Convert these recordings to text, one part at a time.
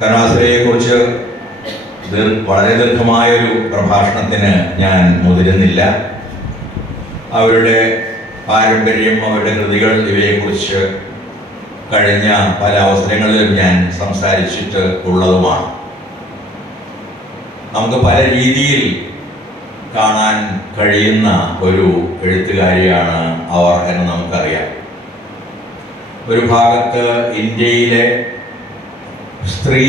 കരുണാസുരയെക്കുറിച്ച് വളരെ ദീർഘമായൊരു പ്രഭാഷണത്തിന് ഞാൻ മുതിരുന്നില്ല. അവരുടെ പാരമ്പര്യം, അവരുടെ കൃതികൾ ഇവയെക്കുറിച്ച് കഴിഞ്ഞ പല അവസരങ്ങളിലും ഞാൻ സംസാരിച്ചിട്ട് ഉള്ളതുമാണ്. നമുക്ക് പല രീതിയിൽ കാണാൻ കഴിയുന്ന ഒരു എഴുത്തുകാരിയാണ് അവർ എന്ന് നമുക്കറിയാം. ഒരു ഭാഗത്ത് ഇന്ത്യയിലെ സ്ത്രീ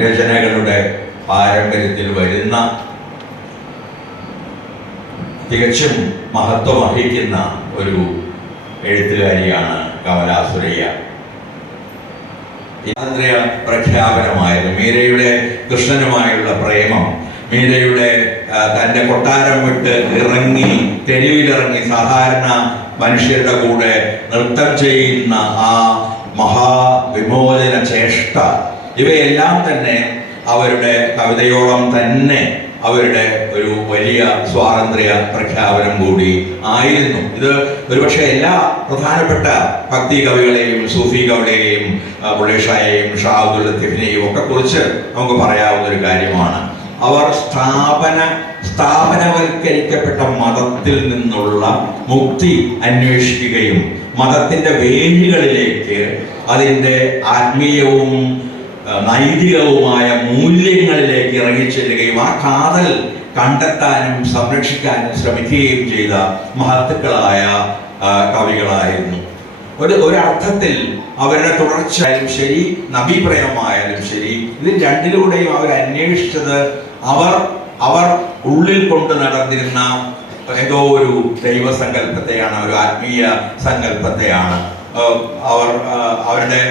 രചനകളുടെ പാരമ്പര്യത്തിൽ വരുന്ന തികച്ചും മഹത്വമർഹിക്കുന്ന ഒരു എഴുത്തുകാരിയാണ് കമലാ സുരയ്യ. സ്വാതന്ത്ര്യ പ്രഖ്യാപനമായിരുന്നു മീരയുടെ കൃഷ്ണനുമായുള്ള പ്രേമം, മീരയുടെ തൻ്റെ കൊട്ടാരം വിട്ട് ഇറങ്ങി തെരുവിലിറങ്ങി സാധാരണ മനുഷ്യരുടെ കൂടെ നൃത്തം ചെയ്യുന്ന ആ മഹാവിമോചന ചേഷ്ട, ഇവയെല്ലാം തന്നെ അവരുടെ കവിതയോളം തന്നെ അവരുടെ ഒരു വലിയ സ്വാതന്ത്ര്യ പ്രഖ്യാപനം കൂടി ആയിരുന്നു. ഇത് ഒരുപക്ഷെ എല്ലാ പ്രധാനപ്പെട്ട ഭക്തി കവികളെയും സൂഫി കവികളെയും ബുള്ളേ ഷായെയും ഷാ അബ്ദുൽ ലത്തീഫിനെയും ഒക്കെ കുറിച്ച് നമുക്ക് പറയാവുന്ന ഒരു കാര്യമാണ്. അവർ സ്ഥാപനവൽക്കരിക്കപ്പെട്ട മതത്തിൽ നിന്നുള്ള മുക്തി അന്വേഷിക്കുകയും മതത്തിൻ്റെ വേരുകളിലേക്ക് അതിൻ്റെ ആത്മീയവും നൈതികവുമായ മൂല്യങ്ങളിലേക്ക് ഇറങ്ങിച്ചെല്ലുകയും ആ കാതൽ കണ്ടെത്താനും സംരക്ഷിക്കാനും ശ്രമിക്കുകയും ചെയ്ത മഹത്തുക്കളായ കവികളായിരുന്നു. ഒരർത്ഥത്തിൽ അവരുടെ തുടർച്ചയായാലും ശരി, നബീപ്രേമമായാലും ശരി, ഇതിൽ രണ്ടിലൂടെയും അവർ അന്വേഷിച്ചത് അവർ ഉള്ളിൽ കൊണ്ട് നടന്നിരുന്ന ഏതോ ഒരു ദൈവസങ്കല്പത്തെയാണ്, ഒരു ആത്മീയ സങ്കല്പത്തെയാണ്. അവരുടെ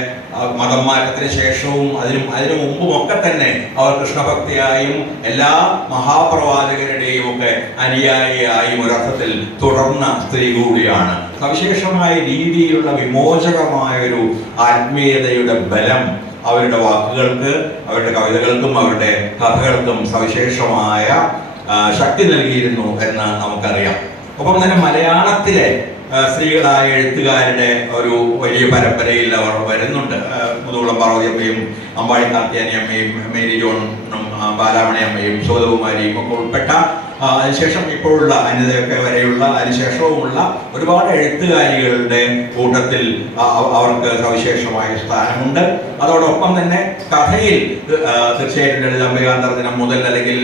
മതം മാറ്റത്തിന് ശേഷവും അതിനു മുമ്പും ഒക്കെ തന്നെ അവർ കൃഷ്ണഭക്തിയായും എല്ലാ മഹാപ്രവാചകരുടെയും ഒക്കെ അനുയായിയായും ഒരർത്ഥത്തിൽ തുടർന്ന സ്ത്രീ കൂടിയാണ്. സവിശേഷമായ രീതിയിലുള്ള വിമോചകമായ ഒരു ആത്മീയതയുടെ ബലം അവരുടെ വാക്കുകൾക്ക്, അവരുടെ കവിതകൾക്കും അവരുടെ കഥകൾക്കും സവിശേഷമായ ശക്തി നൽകിയിരുന്നു എന്ന് നമുക്കറിയാം. ഒപ്പം തന്നെ മലയാളത്തിലെ സ്ത്രീകളായ എഴുത്തുകാരുടെ ഒരു വലിയ പരമ്പരയിൽ അവർ വരുന്നുണ്ട്. മുതുകുളം പാർവതിയമ്മയും അമ്പാടി കാർത്തിയാനിയമ്മയും മേരി ജോണും ബാലാമണി അമ്മയും ശോഭകുമാരിയും ഒക്കെ ഉൾപ്പെട്ട അതിനുശേഷം ഇപ്പോഴുള്ള അനിതയൊക്കെ വരെയുള്ള അതിനുശേഷവുമുള്ള ഒരുപാട് എഴുത്തുകാരികളുടെ കൂട്ടത്തിൽ അവർക്ക് സവിശേഷമായ സ്ഥാനമുണ്ട്. അതോടൊപ്പം തന്നെ കഥയിൽ തീർച്ചയായിട്ടും ലളിതാംബികാന്തർദിനം മുതൽ അല്ലെങ്കിൽ